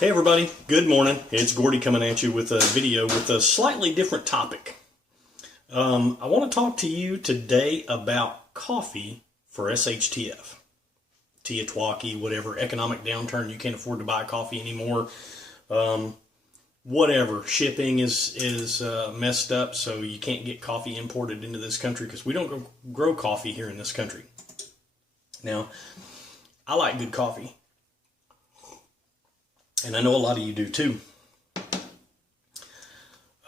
Hey everybody, good morning. It's Gordy coming at you with a video with a slightly different topic. I want to talk to you today about coffee for SHTF. Tiatwaki, whatever, economic downturn, you can't afford to buy coffee anymore. Whatever, shipping is messed up, so you can't get coffee imported into this country because we don't grow coffee here in this country. Now, I like good coffee. And I know a lot of you do too.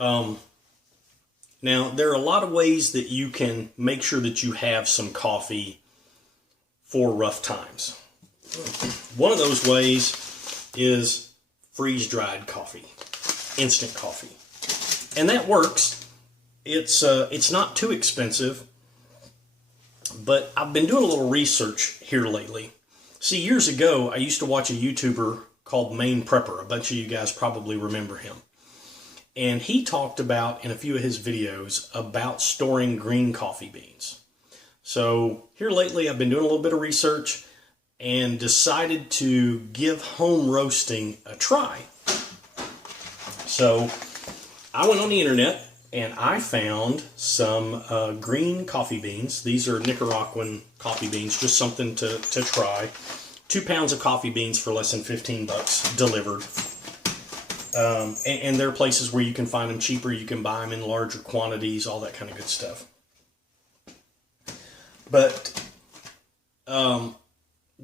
Now, there are a lot of ways that you can make sure that you have some coffee for rough times. One of those ways is freeze-dried coffee, instant coffee. And that works. It's not too expensive, but I've been doing a little research here lately. See, years ago, I used to watch a YouTuber called Main Prepper. A bunch of you guys probably remember him. And he talked about, in a few of his videos, about storing green coffee beans. So here lately I've been doing a little bit of research and decided to give home roasting a try. So I went on the internet and I found some green coffee beans. These are Nicaraguan coffee beans, just something to try. 2 pounds of coffee beans for less than 15 bucks delivered. And there are places where you can find them cheaper. You can buy them in larger quantities, all that kind of good stuff. But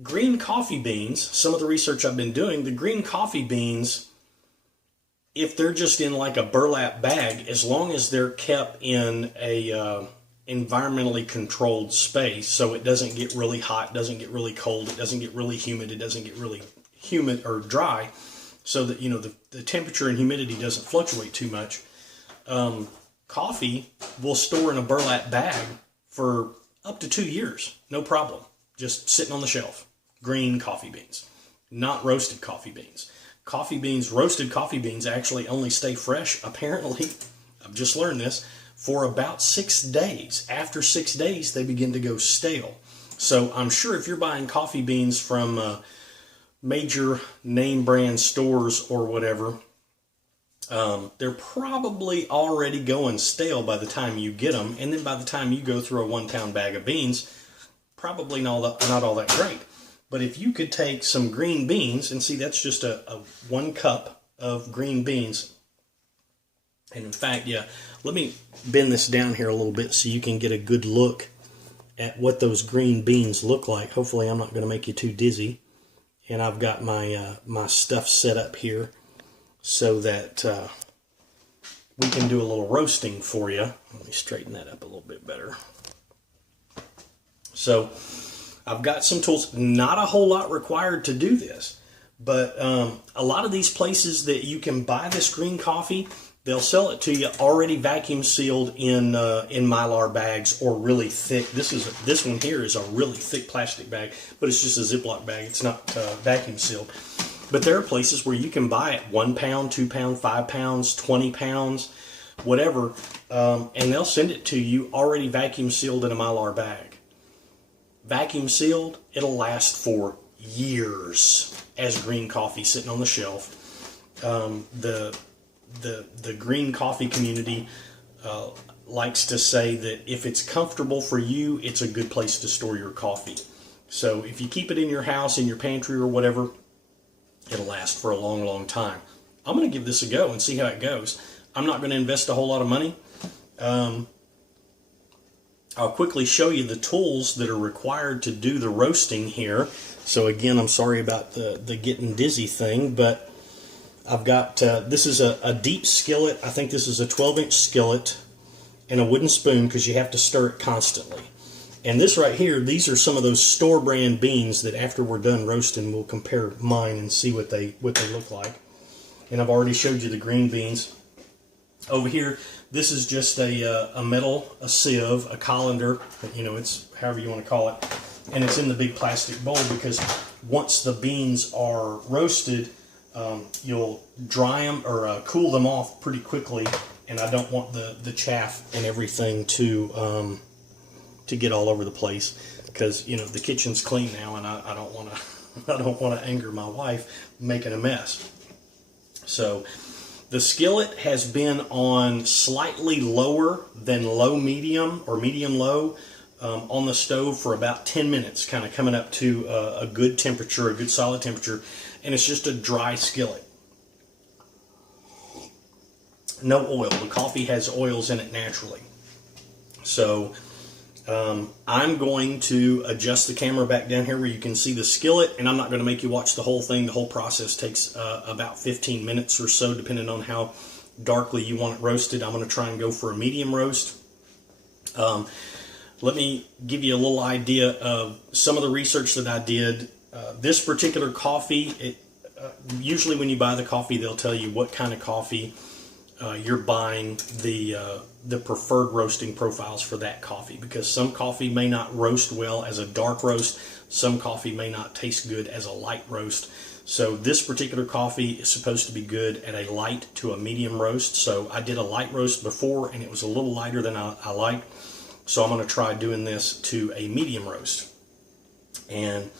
green coffee beans, some of the research I've been doing, the green coffee beans, if they're just in like a burlap bag, as long as they're kept in a environmentally controlled space, so it doesn't get really hot, doesn't get really cold, it doesn't get really humid, it doesn't get really humid or dry, so that the temperature and humidity doesn't fluctuate too much. Coffee will store in a burlap bag for up to 2 years, no problem, just sitting on the shelf. Green coffee beans, not roasted coffee beans. Roasted coffee beans actually only stay fresh, apparently, I've just learned this, for about 6 days. After 6 days, they begin to go stale. So I'm sure if you're buying coffee beans from major name brand stores or whatever, they're probably already going stale by the time you get them. And then by the time you go through a 1 pound bag of beans, probably not all that great. But if you could take some green beans, and see, that's just a 1 cup of green beans. And in fact, yeah, let me bend this down here a little bit so you can get a good look at what those green beans look like. Hopefully I'm not going to make you too dizzy. And I've got my my stuff set up here so that we can do a little roasting for you. Let me straighten that up a little bit better. So I've got some tools, not a whole lot required to do this, but a lot of these places that you can buy this green coffee, they'll sell it to you already vacuum sealed in Mylar bags or really thick. This one here is a really thick plastic bag, but it's just a Ziploc bag. It's not vacuum sealed. But there are places where you can buy it 1 pound, 2 pound, 5 pounds, 20 pounds, whatever, and they'll send it to you already vacuum sealed in a Mylar bag. Vacuum sealed, it'll last for years as green coffee sitting on the shelf. The green coffee community likes to say that if it's comfortable for you, it's a good place to store your coffee. So if you keep it in your house, in your pantry or whatever, it'll last for a long, long time. I'm going to give this a go and see how it goes. I'm not going to invest a whole lot of money. I'll quickly show you the tools that are required to do the roasting here. So again, I'm sorry about the getting dizzy thing, but I've got, this is a deep skillet. I think this is a 12-inch skillet and a wooden spoon because you have to stir it constantly. And this right here, these are some of those store brand beans that after we're done roasting, we'll compare mine and see what they look like. And I've already showed you the green beans. Over here, this is just a sieve, a colander, it's however you want to call it. And it's in the big plastic bowl because once the beans are roasted, you'll dry them or cool them off pretty quickly, and I don't want the chaff and everything to get all over the place because the kitchen's clean now, and I don't want to anger my wife making a mess. So the skillet has been on slightly lower than low medium or medium low on the stove for about 10 minutes, kind of coming up to a good temperature, a good solid temperature, and it's just a dry skillet. No oil. The coffee has oils in it naturally. So I'm going to adjust the camera back down here where you can see the skillet, and I'm not going to make you watch the whole thing. The whole process takes about 15 minutes or so, depending on how darkly you want it roasted. I'm going to try and go for a medium roast. Let me give you a little idea of some of the research that I did. This particular coffee, usually when you buy the coffee, they'll tell you what kind of coffee you're buying, the preferred roasting profiles for that coffee, because some coffee may not roast well as a dark roast, some coffee may not taste good as a light roast. So this particular coffee is supposed to be good at a light to a medium roast. So I did a light roast before and it was a little lighter than I like. So I'm going to try doing this to a medium roast. And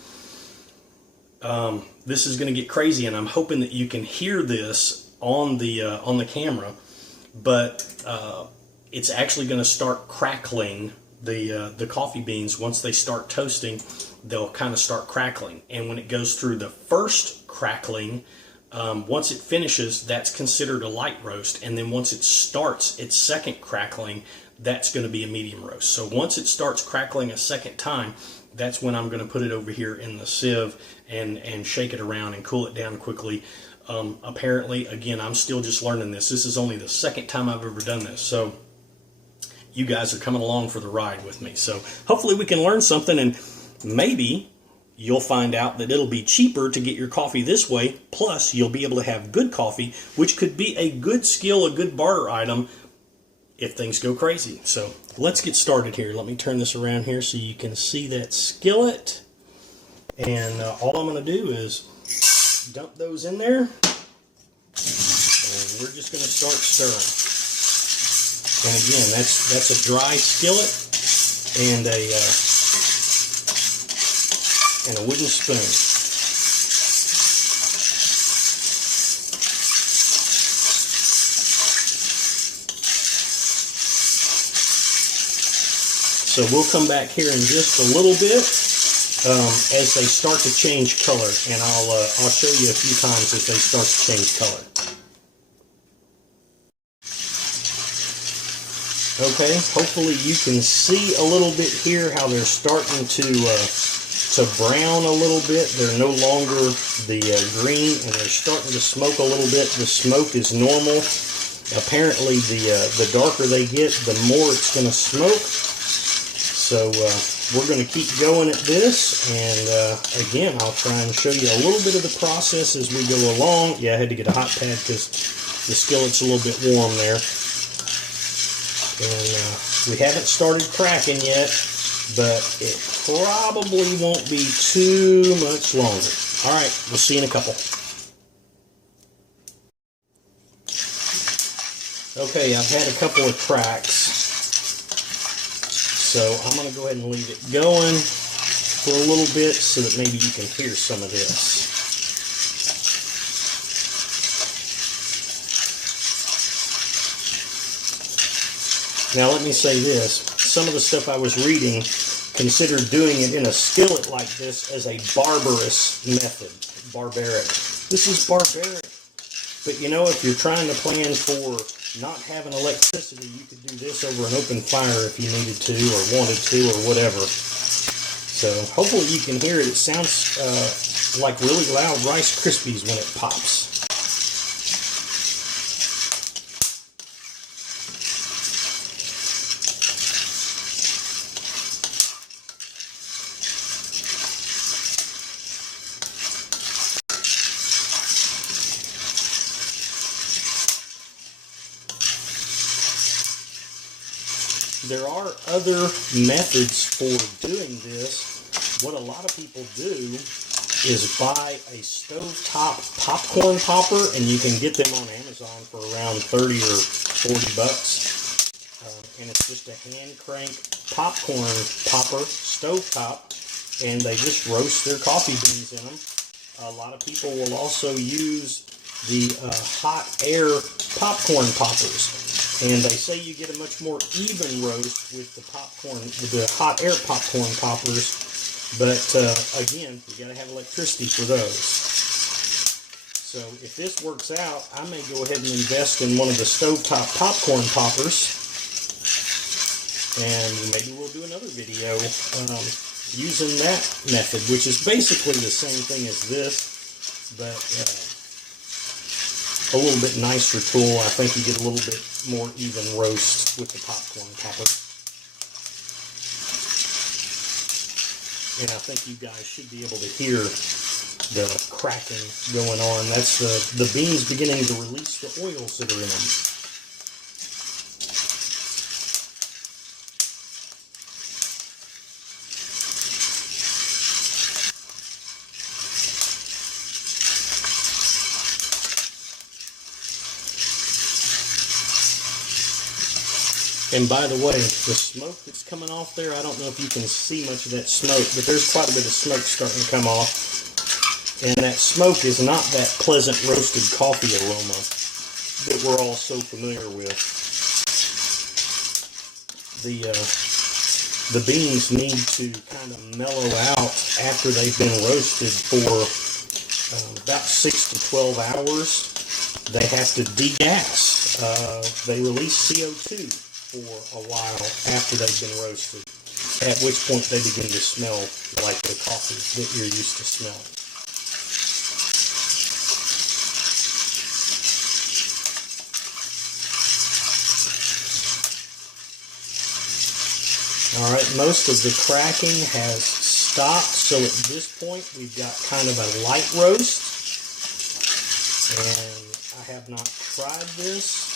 this is going to get crazy, and I'm hoping that you can hear this on the camera, but it's actually going to start crackling. The coffee beans, once they start toasting, they'll kind of start crackling, and when it goes through the first crackling, once it finishes, that's considered a light roast, and then once it starts its second crackling, that's going to be a medium roast. So once it starts crackling a second time, that's when I'm going to put it over here in the sieve and shake it around and cool it down quickly. Apparently, again, I'm still just learning this. This is only the second time I've ever done this. So you guys are coming along for the ride with me. So hopefully we can learn something, and maybe you'll find out that it'll be cheaper to get your coffee this way. Plus, you'll be able to have good coffee, which could be a good skill, a good barter item if things go crazy. So let's get started here. Let me turn this around here so you can see that skillet. And all I'm going to do is dump those in there, and we're just going to start stirring. And again, that's a dry skillet and a wooden spoon. So we'll come back here in just a little bit as they start to change color, and I'll show you a few times as they start to change color. Okay, hopefully you can see a little bit here how they're starting to brown a little bit. They're no longer the green, and they're starting to smoke a little bit. The smoke is normal. Apparently the darker they get, the more it's going to smoke. So we're going to keep going at this, and again, I'll try and show you a little bit of the process as we go along. Yeah, I had to get a hot pad because the skillet's a little bit warm there. And we haven't started cracking yet, but it probably won't be too much longer. All right, we'll see you in a couple. Okay, I've had a couple of cracks. So I'm going to go ahead and leave it going for a little bit so that maybe you can hear some of this. Now let me say this. Some of the stuff I was reading considered doing it in a skillet like this as a barbarous method. Barbaric. This is barbaric. But you know, if you're trying to plan for not having electricity, you could do this over an open fire if you needed to or wanted to or whatever. So hopefully you can hear it. It sounds like really loud Rice Krispies when it pops. There are other methods for doing this. What a lot of people do is buy a stovetop popcorn popper, and you can get them on Amazon for around 30 or 40 bucks. And it's just a hand crank popcorn popper, stovetop, and they just roast their coffee beans in them. A lot of people will also use the hot air popcorn poppers. And they say you get a much more even roast with the hot air popcorn poppers. But again, you got to have electricity for those. So if this works out, I may go ahead and invest in one of the stovetop popcorn poppers. And maybe we'll do another video using that method, which is basically the same thing as this, but a little bit nicer tool. I think you get a little bit more even roast with the popcorn popper. And I think you guys should be able to hear the cracking going on. That's the beans beginning to release the oils that are in them. And by the way, the smoke that's coming off there, I don't know if you can see much of that smoke, but there's quite a bit of smoke starting to come off. And that smoke is not that pleasant roasted coffee aroma that we're all so familiar with. The beans need to kind of mellow out after they've been roasted for about 6 to 12 hours. They have to degas. They release CO2 for a while after they've been roasted, at which point they begin to smell like the coffee that you're used to smelling. Alright, most of the cracking has stopped, so at this point we've got kind of a light roast, and I have not tried this.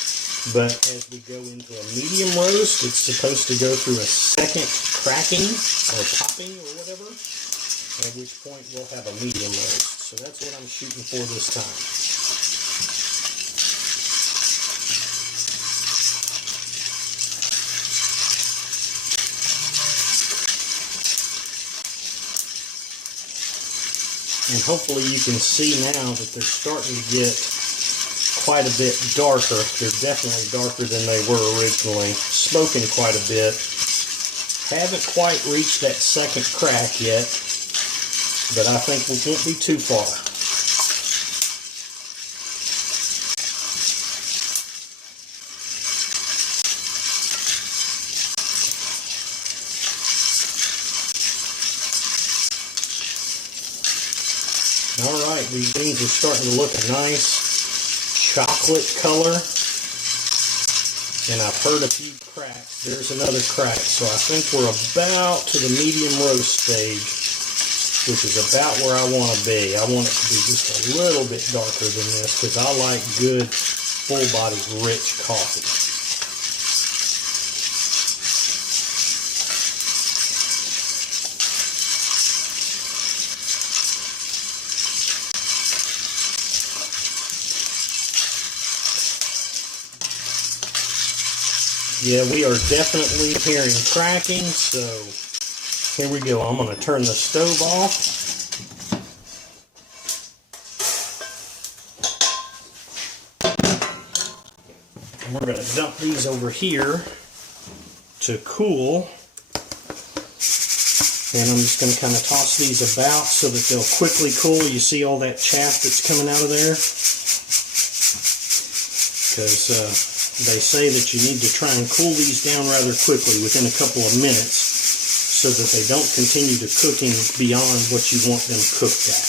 But as we go into a medium roast, it's supposed to go through a second cracking or popping or whatever, at which point we'll have a medium roast. So that's what I'm shooting for this time. And hopefully you can see now that they're starting to get quite a bit darker. They're definitely darker than they were originally. Smoking quite a bit. Haven't quite reached that second crack yet, but I think we won't be too far. Alright, these beans are starting to look nice chocolate color, and I've heard a few cracks. There's another crack, so I think we're about to the medium roast stage, which is about where I want to be. I want it to be just a little bit darker than this because I like good, full-bodied, rich coffee. Yeah, we are definitely hearing cracking, so here we go. I'm going to turn the stove off. And we're going to dump these over here to cool. And I'm just going to kind of toss these about so that they'll quickly cool. You see all that chaff that's coming out of there? Because they say that you need to try and cool these down rather quickly within a couple of minutes so that they don't continue to cooking beyond what you want them cooked at.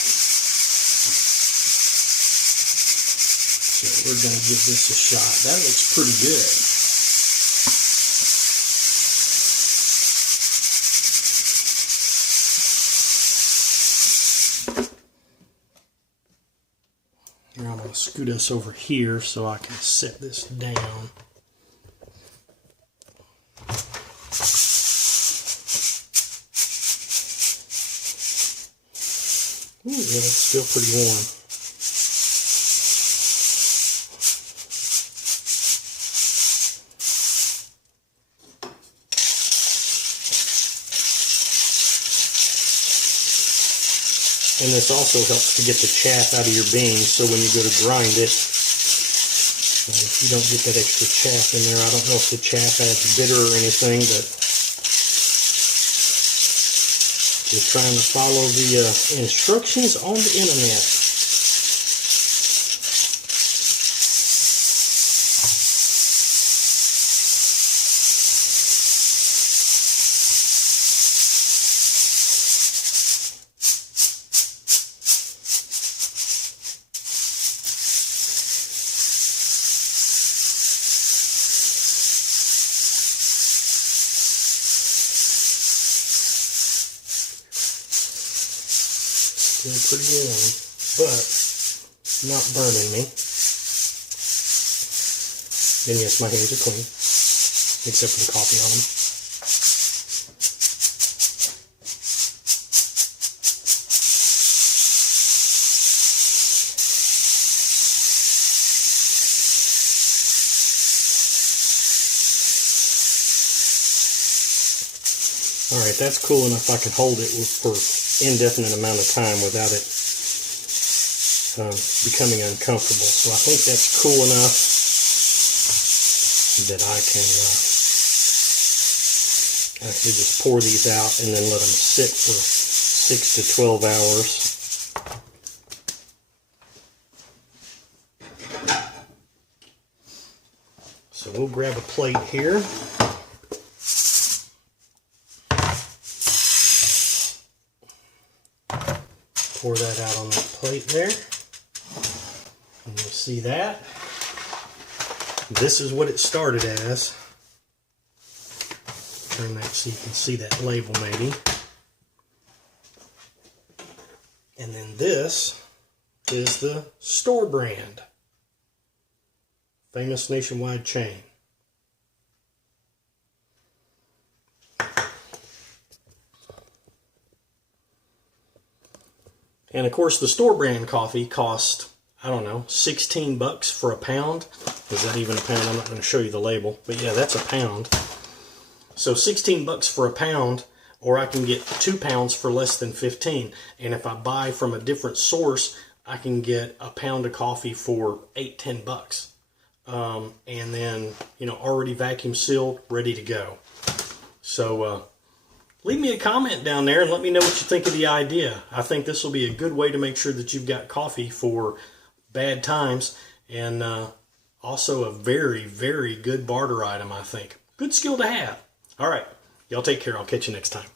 So we're going to give this a shot. That looks pretty good. Here, I'm going to scoot us over here so I can set this down. Ooh, yeah, it's still pretty warm. And this also helps to get the chaff out of your beans, so when you go to grind it, you don't get that extra chaff in there. I don't know if the chaff adds bitter or anything, but just trying to follow the instructions on the internet. Still pretty warm, but not burning me. And yes, my hands are clean, except for the coffee on them. Alright, that's cool enough I can hold it for indefinite amount of time without it becoming uncomfortable. So I think that's cool enough that I can actually just pour these out and then let them sit for 6 to 12 hours. So we'll grab a plate here. Pour that out on that plate there. And you'll see that. This is what it started as. Turn that so you can see that label maybe. And then this is the store brand. Famous nationwide chain. And of course the store brand coffee cost, I don't know, 16 bucks for a pound. Is that even a pound? I'm not going to show you the label, but yeah, that's a pound. So 16 bucks for a pound, or I can get 2 pounds for less than 15. And if I buy from a different source, I can get a pound of coffee for 8-10 bucks. And then, you know, already vacuum sealed, ready to go. So, leave me a comment down there and let me know what you think of the idea. I think this will be a good way to make sure that you've got coffee for bad times, and also a very, very good barter item, I think. Good skill to have. All right, y'all take care. I'll catch you next time.